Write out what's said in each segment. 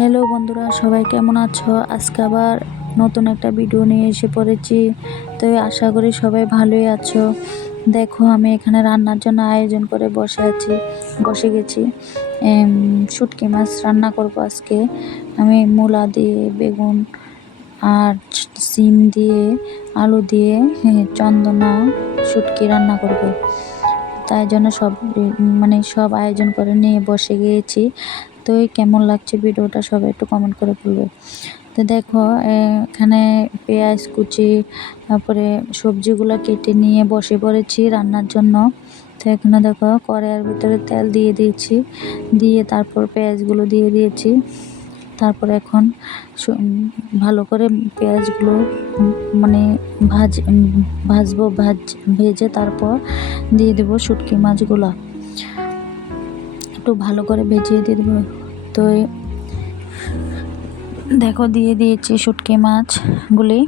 Hello বন্ধুরা, সবাই কেমন আছো? আজকে আবার নতুন একটা ভিডিও নিয়ে এসে পড়েছি। তো আশা করি সবাই ভালোই আছো। দেখো, আমি এখানে রান্নার জন্য আয়োজন করে বসে গেছি। শুটকি মাছ রান্না করব আজকে। আমি মূলা দিয়ে, বেগুন আর সিম দিয়ে, আলু দিয়ে চন্দনা শুটকি রান্না করব। তাই জন্য সব আয়োজন করে নিয়ে বসে গিয়েছি। তো কেমন লাগছে ভিডিওটা সবাই একটু কমেন্ট করে বলবে। তো দেখো, এখানে পেঁয়াজ কুচি, তারপরে সবজিগুলো কেটে নিয়ে বসে পড়েছি রান্নার জন্য। তো এখানে দেখো, কড়াইয়ের ভিতরে তেল দিয়ে দিয়েছি, দিয়ে তারপর পেঁয়াজগুলো দিয়ে দিয়েছি। তারপর এখন ভালো করে পেঁয়াজগুলো মানে ভেজে তারপর দিয়ে দেবো শুটকি মাছগুলা। একটু ভালো করে ভেজিয়ে দিয়ে দেবো। তো দেখো, দিয়ে দিয়েছি শুটকি মাছগুলি।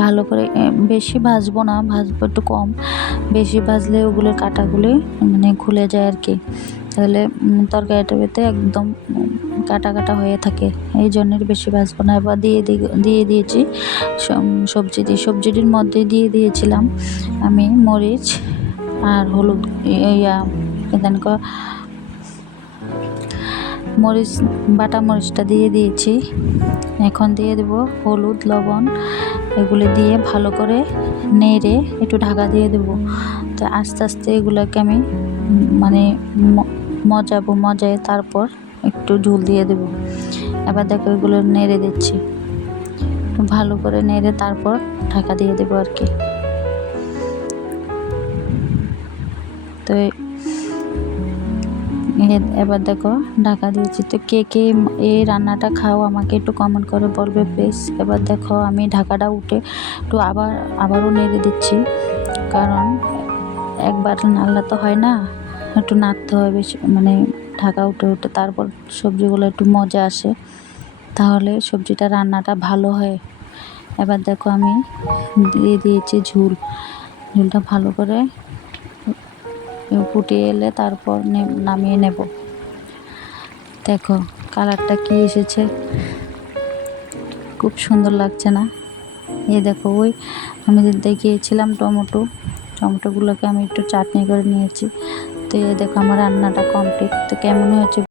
ভালো করে বেশি ভাজবো না, ভাজবো একটু কম। বেশি ভাজলে ওগুলোর কাঁটাগুলি খুলে যায় আর কি। তাহলে তরকারিটার ভিতরে একদম কাটা কাটা হয়ে থাকে। এই জন্যের বেশি ভাজবো না। এবার দিয়ে দিয়েছি সবজিটির মধ্যে দিয়ে দিয়েছিলাম আমি মরিচ আর হলুদ, বাটা মরিচটা দিয়ে দিয়েছি। এখন দিয়ে দেব হলুদ, লবণ, এগুলি দিয়ে ভালো করে নেড়ে একটু ঢাকা দিয়ে দেব। তো আস্তে আস্তে এগুলোকে আমি মজায় তারপর একটু ঝোল দিয়ে দেব। এবার দেখো, এগুলো নেড়ে দিচ্ছি, ভালো করে নেড়ে তারপর ঢাকা দিয়ে দেবো আর কি। তো এবার দেখো, ঢাকা দিয়েছি। তো কে কে এই রান্নাটা খাও আমাকে একটু কমেন্ট করে বলবে প্লিজ। এবার দেখো, আমি ঢাকাটা উঠে একটু আবারও নেড়ে দিচ্ছি, কারণ একবার নাড়লে তো হয় না, একটু নাড়তে হয় বেশি, ঢাকা উঠে তারপর সবজিগুলো একটু মজা আসে, তাহলে সবজিটা রান্নাটা ভালো হয়। এবার দেখো, আমি দিয়ে দিয়েছি ঝোলটা ভালো করে ফুটিয়ে এলে তারপর নামিয়ে নেব। দেখো কালারটা কি এসেছে, খুব সুন্দর লাগছে না? এই দেখো, আমি দেখিয়েছিলাম টমেটোগুলোকে আমি একটু চাটনি করে নিয়েছি। তো এই দেখো, আমার রান্নাটা কমপ্লিট। তো কেমন হয়েছে